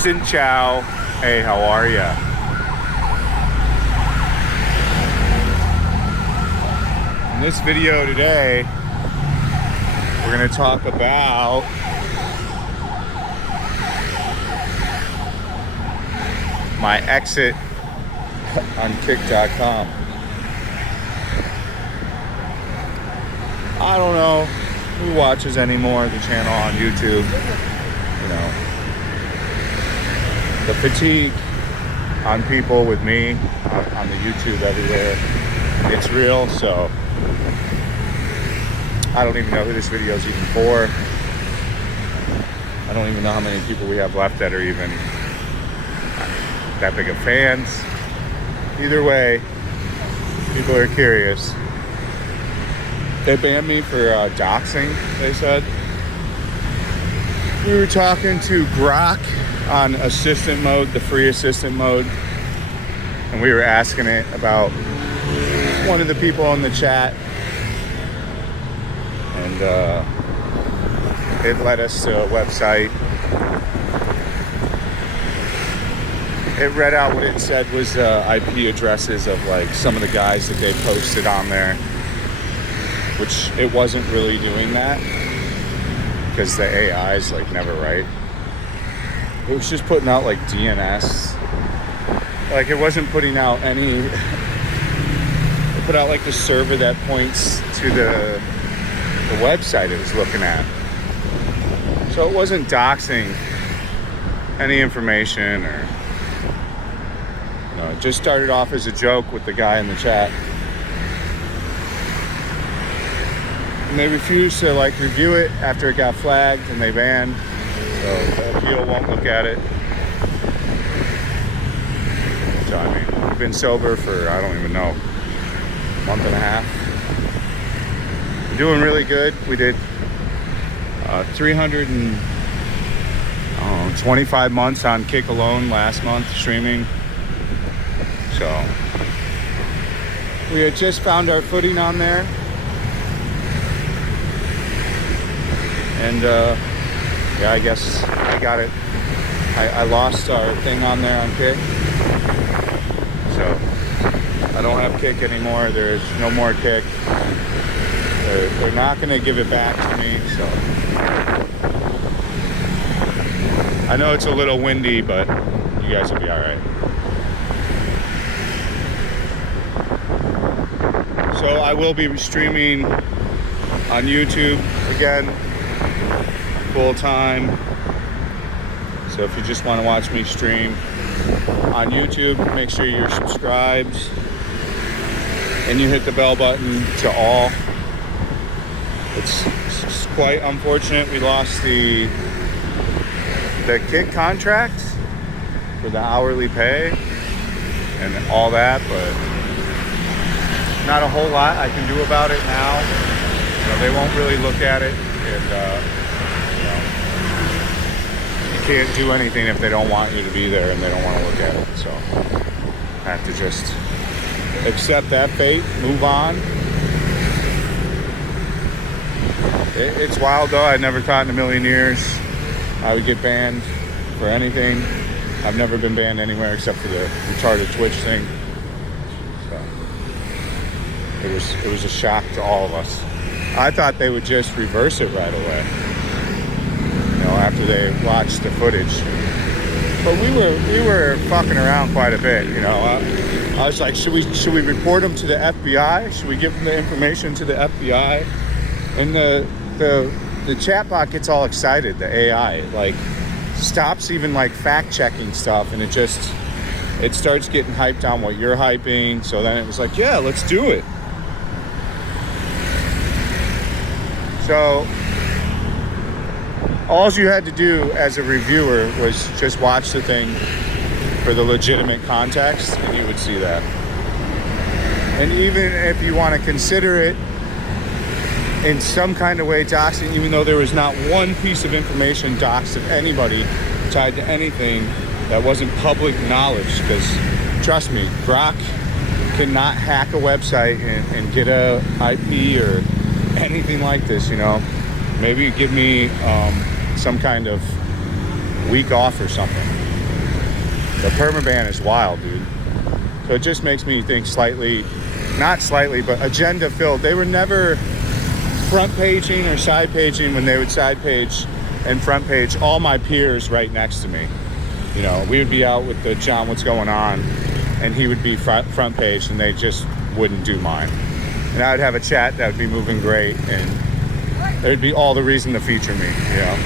Sin Chow. Hey, how are ya? In this video today, we're going to talk about my exit on kick.com. I don't know who watches anymore the channel on YouTube. You know, the fatigue on people with me on the YouTube everywhere, it's real. So I don't even know who this video is even for. I don't even know how many people we have left that are even that big of fans. Either way, people are curious. They banned me for doxing, they said. We were talking to Grok on assistant mode, the free assistant mode, and we were asking it about one of the people in the chat, and it led us to a website. It read out what it said was IP addresses of like some of the guys that they posted on there, which it wasn't really doing that because the AI is like never right. It was just putting out like DNS. Like it wasn't putting out any, it put out like the server that points to the website it was looking at. So it wasn't doxing any information, or it just started off as a joke with the guy in the chat. And they refused to like review it after it got flagged and they banned. So the appeal won't look at it. So I mean, we've been sober for, I don't even know, a month and a half. We're doing really good. We did 325 months on Kick alone last month streaming. So we had just found our footing on there. And yeah, I guess I got it. I lost our thing on there on Kick. So I don't have Kick anymore. There's no more Kick. They're not going to give it back to me. So I know it's a little windy, but you guys will be all right. So I will be streaming on YouTube again, full time. So if you just want to watch me stream on YouTube, make sure you're subscribed and you hit the bell button to all. It's quite unfortunate we lost the Kick contract for the hourly pay and all that, but not a whole lot I can do about it now. You know, they won't really look at it, and you can't do anything if they don't want you to be there and they don't want to look at it. So I have to just accept that fate, move on. It's wild though. I never thought in a million years I would get banned for anything. I've never been banned anywhere except for the retarded Twitch thing. It was a shock to all of us. I thought they would just reverse it right away, you know, after they watched the footage. But we were fucking around quite a bit, you know. I was like, should we report them to the FBI? Should we give them the information to the FBI? And the chatbot gets all excited. The AI like stops even like fact checking stuff, and it starts getting hyped on what you're hyping. So then it was like, yeah, let's do it. So all you had to do as a reviewer was just watch the thing for the legitimate context, and you would see that. And even if you want to consider it in some kind of way doxing, even though there was not one piece of information doxed of anybody tied to anything that wasn't public knowledge, because trust me, Grok cannot hack a website and get a IP or anything like this, you know. Maybe give me some kind of week off or something. The permaban is wild, dude. So it just makes me think slightly, not slightly, but agenda filled. They were never front paging or side paging. When they would side page and front page all my peers right next to me. You know, we would be out with the John, what's going on? And he would be front page, and they just wouldn't do mine. And I would have a chat that would be moving great, and there'd be all the reason to feature me, you know.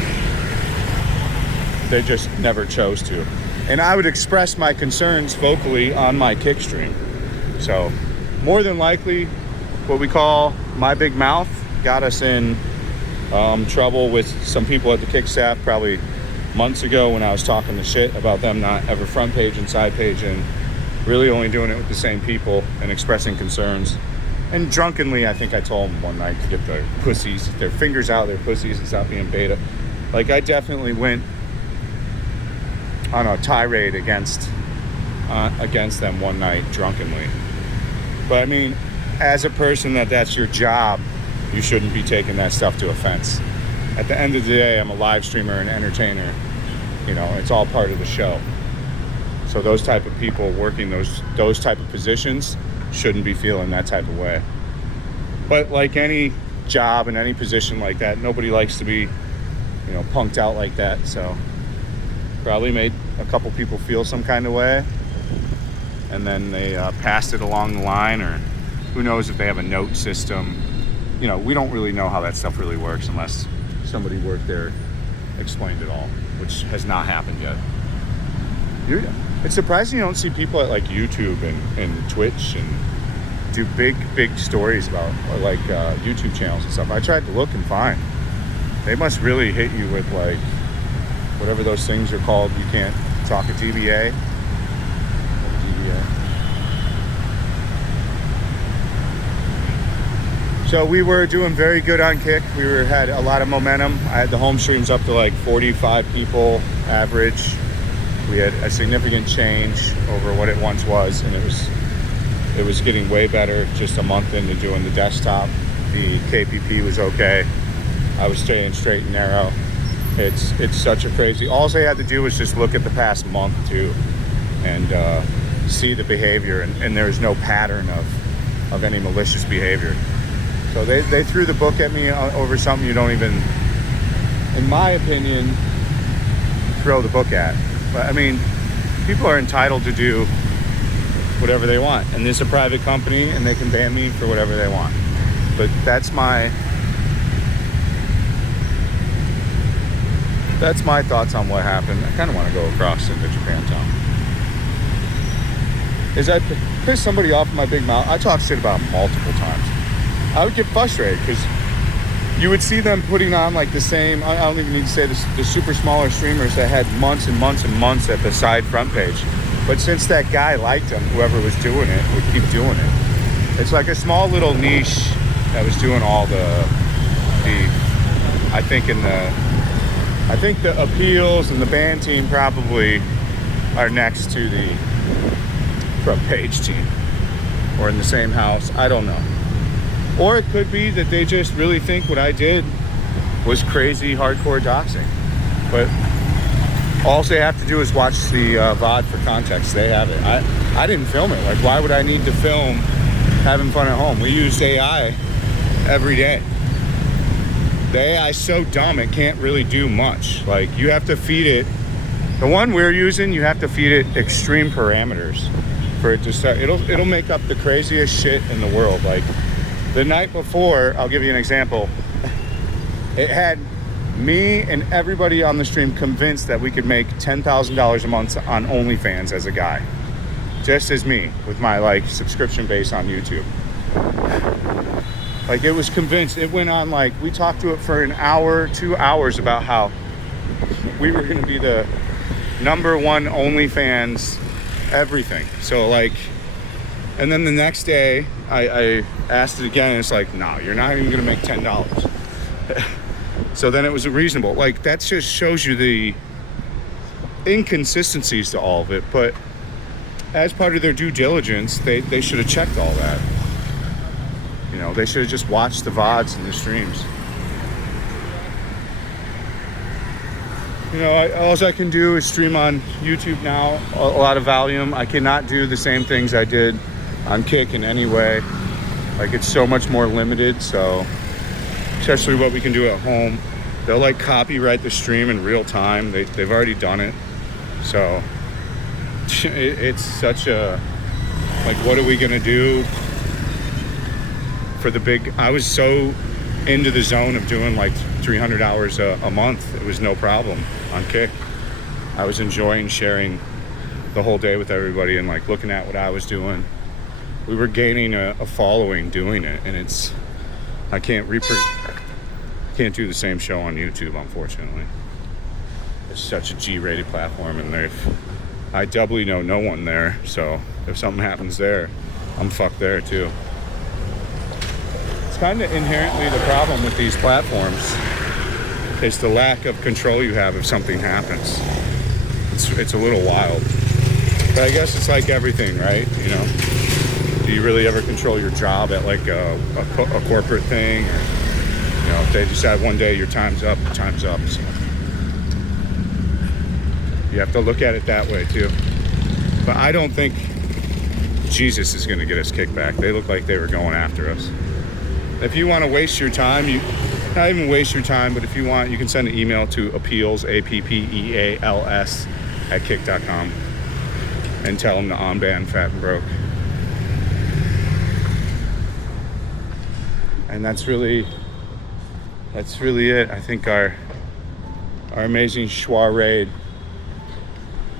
They just never chose to. And I would express my concerns vocally on my kick stream. So more than likely, what we call my big mouth got us in trouble with some people at the kick staff probably months ago when I was talking the shit about them not ever front page and side page, and really only doing it with the same people and expressing concerns. And drunkenly, I think I told them one night to get their pussies, their fingers out of their pussies and stop being beta. Like, I definitely went on a tirade against them one night drunkenly. But I mean, as a person that's your job, you shouldn't be taking that stuff to offense. At the end of the day, I'm a live streamer and entertainer. You know, it's all part of the show. So those type of people working those type of positions shouldn't be feeling that type of way. But like any job and any position like that, nobody likes to be, you know, punked out like that. So probably made a couple people feel some kind of way, and then they passed it along the line, or who knows if they have a note system. You know, we don't really know how that stuff really works unless somebody worked there, explained it all, which has not happened yet. It's surprising you don't see people at like YouTube and Twitch and do big stories about, or like YouTube channels and stuff. I tried to look and find. They must really hit you with like whatever those things are called. You can't talk a DBA. So we were doing very good on Kick. We had a lot of momentum. I had the home streams up to like 45 people average. We had a significant change over what it once was, and it was getting way better just a month into doing the desktop. The KPP was okay. I was staying straight and narrow. It's such a crazy. All they had to do was just look at the past month too, and see the behavior, and there's no pattern of any malicious behavior. So they threw the book at me over something you don't even, in my opinion, throw the book at. But I mean, people are entitled to do whatever they want, and this is a private company, and they can ban me for whatever they want. But that's my thoughts on what happened. I kind of want to go across into Japantown. Is I piss somebody off in my big mouth? I talk shit about them multiple times. I would get frustrated because you would see them putting on like the same, I don't even need to say this, the super smaller streamers that had months and months and months at the side front page. But since that guy liked them, whoever was doing it would keep doing it. It's like a small little niche that was doing all I think the appeals and the band team probably are next to the front page team or in the same house. I don't know. Or it could be that they just really think what I did was crazy hardcore doxing. But all they have to do is watch the VOD for context. They have it. I didn't film it. Like, why would I need to film having fun at home? We use AI every day. The AI is so dumb it can't really do much. Like, you have to feed it. The one we're using, you have to feed it extreme parameters for it to start. It'll make up the craziest shit in the world. Like, the night before, I'll give you an example. It had me and everybody on the stream convinced that we could make $10,000 a month on OnlyFans as a guy. Just as me, with my like subscription base on YouTube. Like, it was convinced. It went on like, we talked to it for an hour, 2 hours about how we were gonna be the #1 OnlyFans everything. So like, and then the next day, I asked it again, and it's like, no, you're not even gonna make $10. So then it was reasonable. Like, that just shows you the inconsistencies to all of it. But as part of their due diligence, they should have checked all that. You know, they should have just watched the VODs and the streams. You know, all I can do is stream on YouTube now, a lot of volume. I cannot do the same things I did on Kick in any way. Like, it's so much more limited, so especially what we can do at home. They'll like copyright the stream in real time. They've already done it. So it's such a, like, what are we gonna do for the big, I was so into the zone of doing like 300 hours a month. It was no problem on Kick. I was enjoying sharing the whole day with everybody and like looking at what I was doing. We were gaining a following doing it, and it's, I can't do the same show on YouTube, unfortunately. It's such a G-rated platform, and I doubly know no one there, so if something happens there, I'm fucked there too. It's kind of inherently the problem with these platforms. It's the lack of control you have if something happens. It's a little wild. But I guess it's like everything, right? You know, do you really ever control your job at like a corporate thing? Or, you know, if they decide one day your time's up, time's up. So you have to look at it that way too. But I don't think Jesus is going to get us kicked back. They look like they were going after us. If you want to waste your time, not even waste your time, but if you want, you can send an email to appeals, APPEALS, @kick.com, and tell them to unban Fat and Broke. And that's really it. I think our amazing schwa raid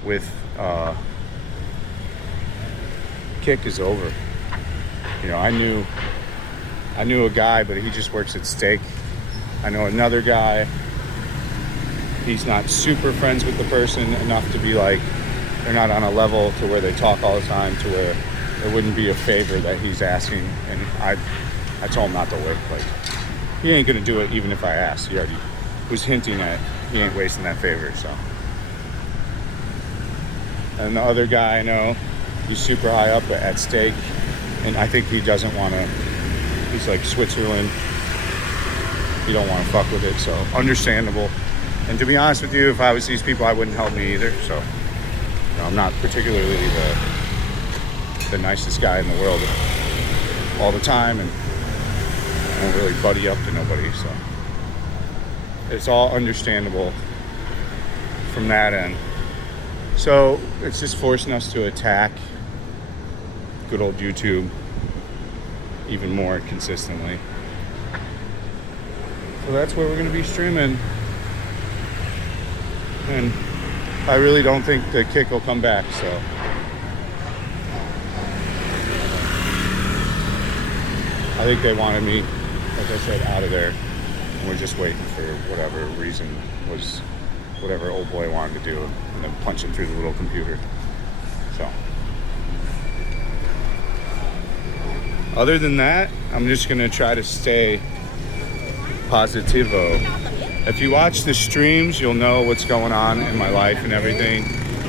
with Kick is over. You know, I knew a guy, but he just works at Steak. I know another guy. He's not super friends with the person enough to be like, they're not on a level to where they talk all the time to where it wouldn't be a favor that he's asking. And I told him not to work. Like, he ain't gonna do it even if I asked. He already was hinting at he ain't wasting that favor, so. And the other guy I know, he's super high up at Steak, and I think he doesn't want to. He's like Switzerland. You don't want to fuck with it, so understandable. And to be honest with you, if I was these people, I wouldn't help me either. So, you know, I'm not particularly the nicest guy in the world all the time, and I don't really buddy up to nobody. So it's all understandable from that end. So it's just forcing us to attack good old YouTube even more consistently. So that's where we're going to be streaming. And I really don't think the Kick will come back, so. I think they wanted me, like I said, out of there. And we're just waiting for whatever reason was, whatever old boy wanted to do, and then punch him through the little computer. So. Other than that, I'm just gonna try to stay positivo. If you watch the streams, you'll know what's going on in my life and everything.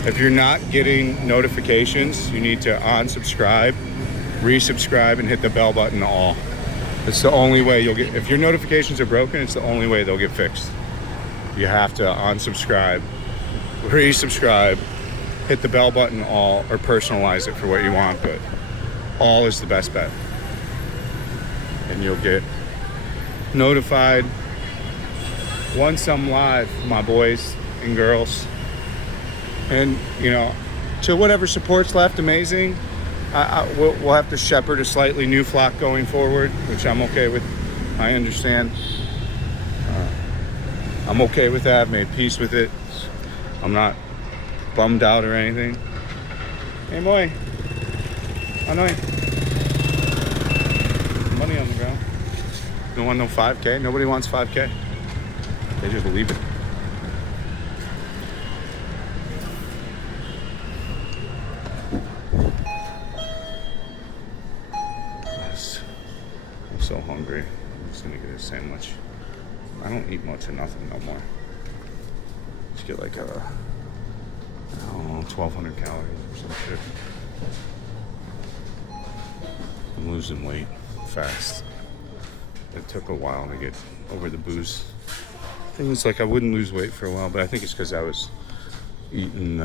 If you're not getting notifications, you need to unsubscribe, resubscribe, and hit the bell button all. It's the only way you'll get, if your notifications are broken, it's the only way they'll get fixed. You have to unsubscribe, resubscribe, hit the bell button all, or personalize it for what you want, but all is the best bet. And you'll get notified once I'm live, my boys and girls. And, you know, to whatever support's left, amazing. We'll have to shepherd a slightly new flock going forward, which I'm okay with. I understand. I'm okay with that. I've made peace with it. I'm not bummed out or anything. Hey, boy. Anoy. Money on the ground. You don't want no 5K? Nobody wants 5K. They just leave it. I'm so hungry. I'm just gonna get a sandwich. I don't eat much of nothing no more. Just get like a, I don't know, 1,200 calories or some shit. I'm losing weight fast. It took a while to get over the booze Thing is, like, I wouldn't lose weight for a while, but I think it's because I was eating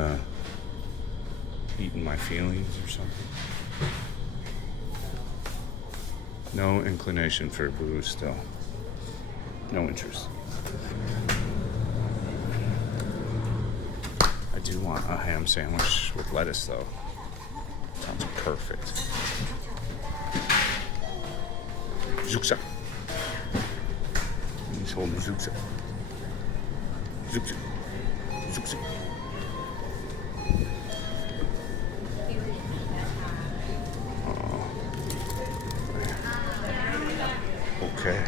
my feelings or something. No inclination for booze still. No interest. I do want a ham sandwich with lettuce, though. Sounds perfect. Zuksa. He's holding Zuksa. Zuksa. Zuksa. Okay.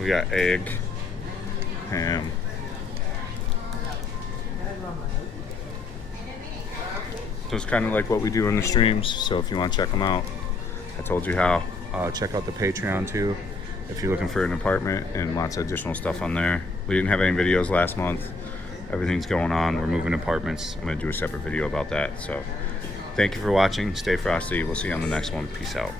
We got egg, ham. So it's kind of like what we do in the streams. So if you want to check them out, I told you how. Check out the Patreon too if you're looking for an apartment, and lots of additional stuff on there. We didn't have any videos last month. Everything's going on. We're moving apartments. I'm going to do a separate video about that. So thank you for watching. Stay frosty. We'll see you on the next one. Peace out.